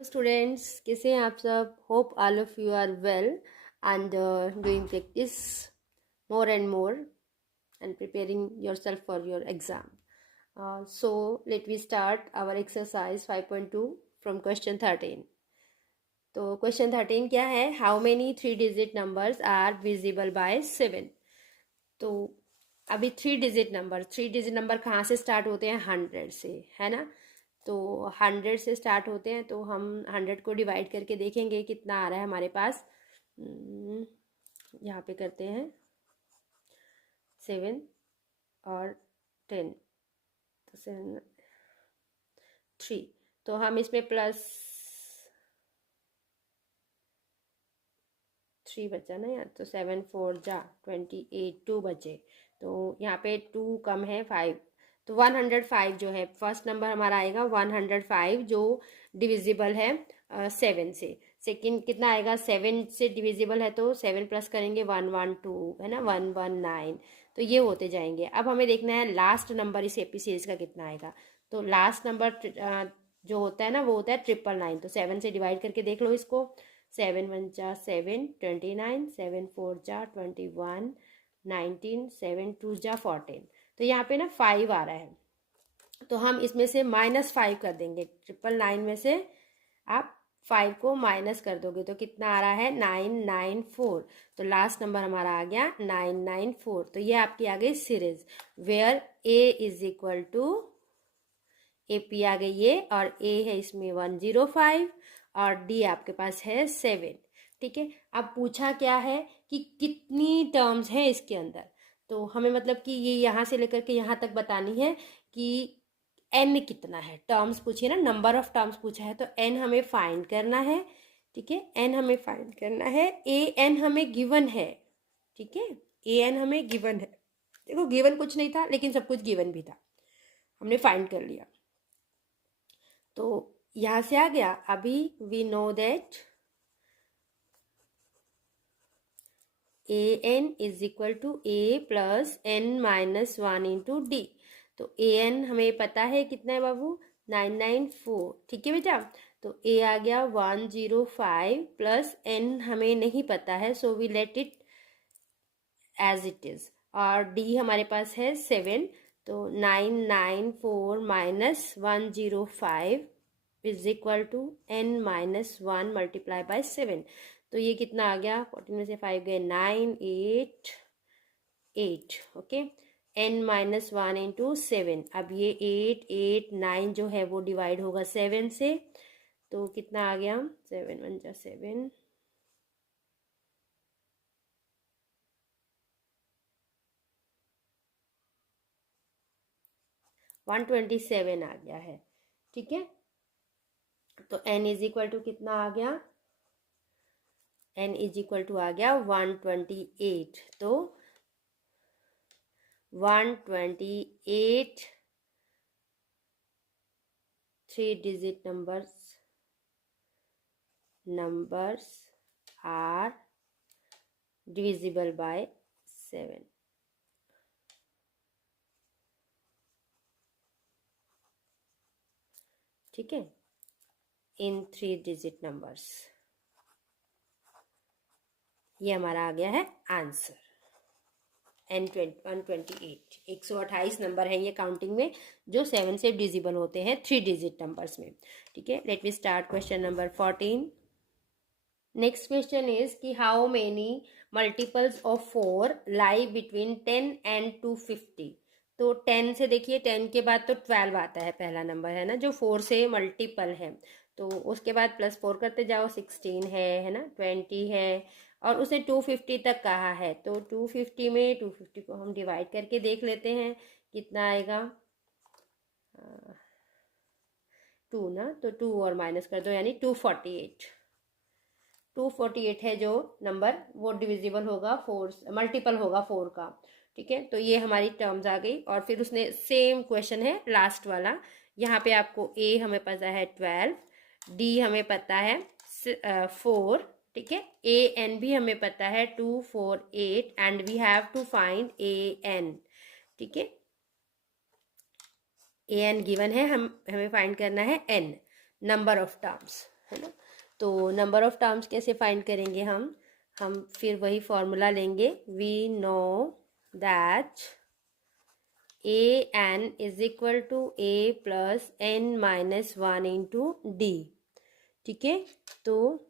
Students, कैसे हैं आप सब? Hope all of you are well and doing practice more and more and preparing yourself for your exam. So let me start our exercise 5.2 from question 13. तो question 13 क्या है? How many 3 digit numbers are visible by 7? तो अभी 3 digit number कहाँ से start होते हैं? 100 से, है ना? तो 100 से स्टार्ट होते हैं, तो हम 100 को डिवाइड करके देखेंगे कितना आ रहा है हमारे पास। यहाँ पे करते हैं 7 और 10, तो 7 3, तो हम इसमें प्लस 3 बचा ना यार, तो 7 4 जा 28, 2 बचे। तो यहाँ पे 2 कम है 5, तो 105 जो है फर्स्ट नंबर हमारा आएगा 105, जो डिविजिबल है 7 से। सेकंड कितना आएगा? 7 से डिविजिबल है तो 7 प्लस करेंगे 112, है ना, 119। तो ये होते जाएंगे। अब हमें देखना है लास्ट नंबर इस एपी सीरीज का कितना आएगा। तो लास्ट नंबर जो होता है ना, वो होता है 999। तो 7 से डिवाइड करके देख लो इसको। 7 1 जा 7, 29, 7 4 जा 21, 19, 7 2 जा 14। तो यहाँ पे ना 5 आ रहा है, तो हम इसमें से -5 कर देंगे। 999 में से आप 5 को माइनस कर दोगे तो कितना आ रहा है? 994। तो लास्ट नंबर हमारा आ गया 994। तो ये आपकी आ गई series, where a is equal to AP आ गई ये, और A है इसमें 105 और D आपके पास है 7। ठीक है, अब पूछा क्या है कि कितनी टर्म्स है इसके अंदर। तो हमें मतलब कि ये यहाँ से लेकर के यहाँ तक बतानी है कि n कितना है। टर्म्स पूछिए ना, नंबर ऑफ टर्म्स पूछा है, तो n हमें फाइंड करना है। ठीक है, n हमें फाइंड करना है। an हमें गिवन है। ठीक है, an हमें गिवन है। देखो, गिवन कुछ नहीं था लेकिन सब कुछ गिवन भी था, हमने फाइंड कर लिया। तो यहाँ से आ गया। अभी we know that an is equal to a plus n-1 into d. तो an हमें पता है कितना है बाबू? 994। ठीक है बेटा, तो a आ गया 105 प्लस n हमें नहीं पता है, so we let it as it is. और d हमारे पास है 7, तो 994 minus 105 is equal to n-1 multiply by 7। तो ये कितना आ गया? 14 में से 5 गए 9, 8 8। Okay, n-1 into 7। अब ये 8 8 9 जो है वो डिवाइड होगा 7 से, तो कितना आ गया? 7 1 जा 7, 127 आ गया है। ठीक है, तो n इज इक्वल टू कितना आ गया? n इज इक्वल टू आ गया 128। तो 128 3 digit numbers are divisible by 7। ठीक है, इन 3 डिजिट नंबर्स। ये हमारा आ गया है आंसर। n128 128 नंबर है ये काउंटिंग में, जो 7 से डिजिबल होते हैं 3 डिजिट नंबर्स में। ठीक है, let me start question number 14। Next question is कि how many multiples of 4 lie between 10 and 250। तो 10 से देखिए, 10 के बाद तो 12 आता है, पहला नंबर है ना जो 4 से मल्टीपल है। तो उसके बाद +4 करते जाओ, 16 है ना, 20 है, और उसने 250 तक कहा है। तो 250 में 250 को हम डिवाइड करके देख लेते हैं कितना आएगा। 2 ना, तो 2 और माइनस कर दो, यानी 248। 248 है जो नंबर, वो डिविजिबल होगा 4, मल्टीपल होगा 4 का। ठीक है, तो ये हमारी टर्म्स आ गई। और फिर उसने सेम क्वेश्चन है लास्ट वाला, यहाँ पे आपको a हमें पता है 12, d हमें पता है 4, ठीक है, an भी हमें पता है 2 4 8, and we have to find an। ठीक है, an गिवन है, हमें फाइंड करना है n, नंबर ऑफ टर्म्स। है ना। तो नंबर ऑफ टर्म्स कैसे फाइंड करेंगे हम फिर वही फॉर्मूला लेंगे, we know that a n is equal to a plus n minus one into d. ठीक है, तो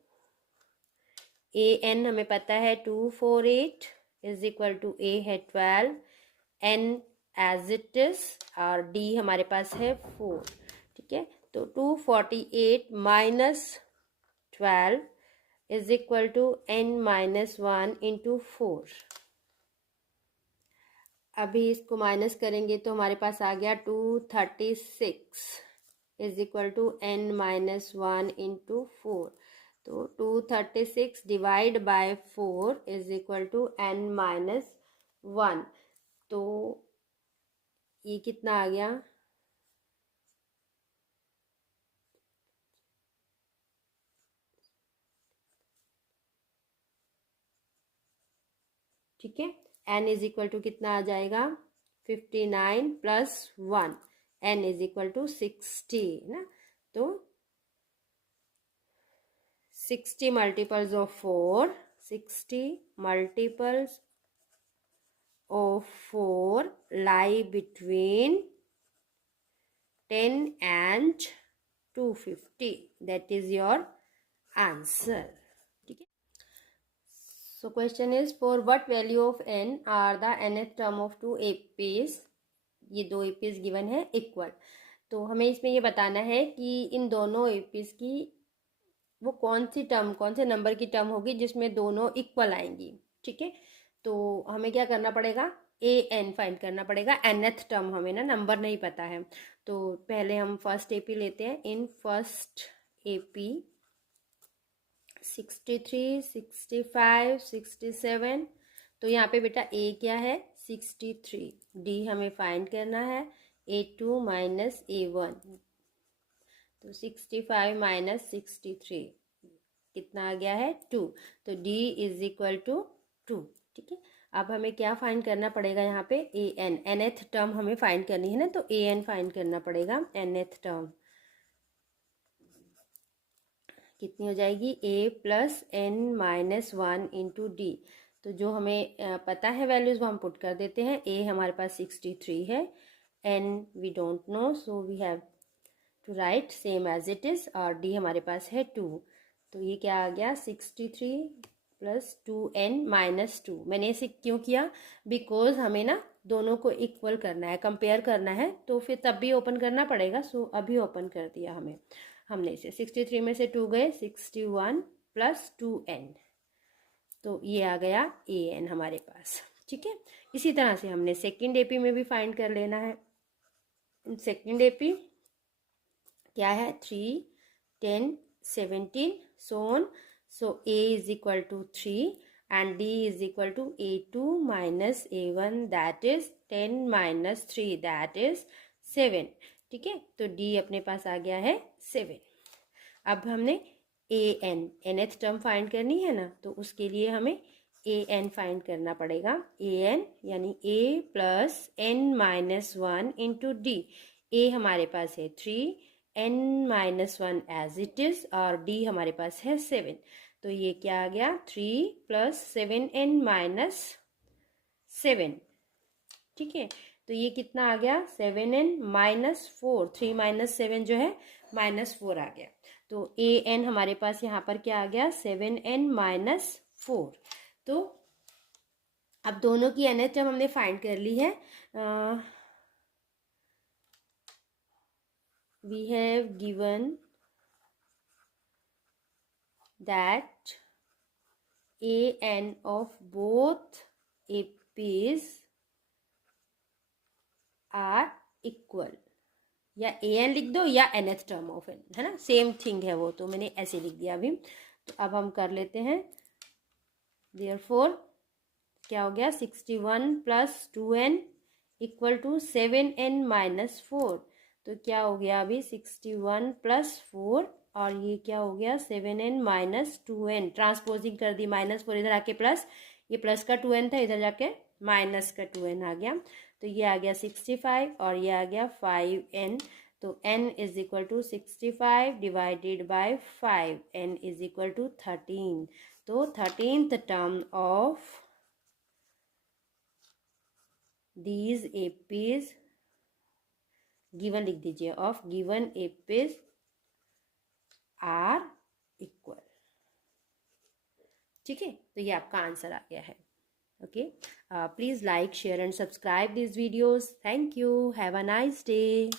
ए एन हमें पता है 248 इज इक्वल टू ए है 12, एन एज इट इज और डी हमारे पास है 4। ठीक है, तो 248 minus 12 is equal to n minus one into 4। अभी इसको माइनस करेंगे तो हमारे पास आ गया 236 is equal to n minus one into 4। तो 236 divide by 4 is equal to n minus one. तो ये कितना आ गया, ठीक है। n इज इक्वल टू कितना आ जाएगा 59 plus 1, n is equal to 60 ना। तो 60 multiples of 4, 60 multiples of 4 lie between 10 and 250, that is your answer। ठीक है, so question is for what value of n are the nth term of two APs, ये दो APs given है equal. तो हमें इसमें ये बताना है कि इन दोनों APs की वो कौन सी टर्म, कौन से नंबर की टर्म होगी जिसमें दोनों इक्वल आएंगी। ठीक है, तो हमें क्या करना पड़ेगा, ए एन फाइंड करना पड़ेगा, nth टर्म हमें ना नंबर नहीं पता है। तो पहले हम फर्स्ट एपी लेते हैं। इन फर्स्ट एपी 63, 65, 67, तो यहाँ पे बेटा ए क्या है 63, डी हमें फाइंड करना है A2 माइनस A1। तो 65 माइनस 63 कितना आ गया है 2, तो D इज इक्वल टू 2। ठीक है, अब हमें क्या फाइंड करना पड़ेगा यहाँ पे ए एन, nth टर्म हमें फाइंड करनी है ना, तो ए एन फाइंड करना पड़ेगा। nth टर्म कितनी हो जाएगी a plus n minus one into d. तो जो हमें पता है वैल्यूज वो हम पुट कर देते हैं। a हमारे पास 63 है, n we don't know so we have to write same as it is, और d हमारे पास है 2। तो ये क्या आ गया 63 प्लस 2n माइनस 2। मैंने इसे क्यों किया, बिकॉज हमें ना दोनों को इक्वल करना है, कंपेयर करना है, तो फिर तब भी ओपन करना पड़ेगा। सो अभी ओपन कर दिया हमने इसे। 63 में से 2 गए, 61 प्लस 2n, तो ये आ गया an हमारे पास। ठीक है, इसी तरह से हमने सेकेंड एपी में भी फाइंड कर लेना है। सेकेंड एपी क्या है 3, 10, 17 so on। So a is equal to 3 and d is equal to A2 minus A1, that is 10 minus 3, that is 7। ठीक है, तो d अपने पास आ गया है 7। अब हमने a n nth term find करनी है ना, तो उसके लिए हमें a n फाइंड करना पड़ेगा। a n यानी a plus n minus one into d. a हमारे पास है 3, n minus one as it is, और d हमारे पास है 7। तो ये क्या आ गया 3 प्लस 7n माइनस 7। ठीक है, तो ये कितना आ गया 7n माइनस 4, 3 माइनस 7 जो है माइनस 4 आ गया। तो a n हमारे पास यहाँ पर क्या आ गया 7n माइनस 4। तो अब दोनों की nth टर्म हमने फाइंड कर ली है। we have given that an of both APs are equal, या an लिख दो या nth टर्म ऑफ n, है ना, सेम थिंग है वो, तो मैंने ऐसे लिख दिया अभी। तो अब हम कर लेते हैं। therefore क्या हो गया 61 plus 2n equal to 7n minus 4। तो क्या हो गया अभी 61 प्लस 4, और ये क्या हो गया 7n माइनस 2n। ट्रांसपोजिंग कर दी, माइनस 4 इधर आके प्लस, ये प्लस का 2n था, इधर जाके माइनस का 2n आ गया। तो ये आ गया 65 और ये आ गया 5n, तो n is equal to 65 divided by 5, n is equal to 13। तो 13th term of these APs given लिख दीजिए, of given APs are equal. ठीक है, तो ये आपका आंसर आ गया है। Okay, please like, share and subscribe this videos. Thank you, have a nice day.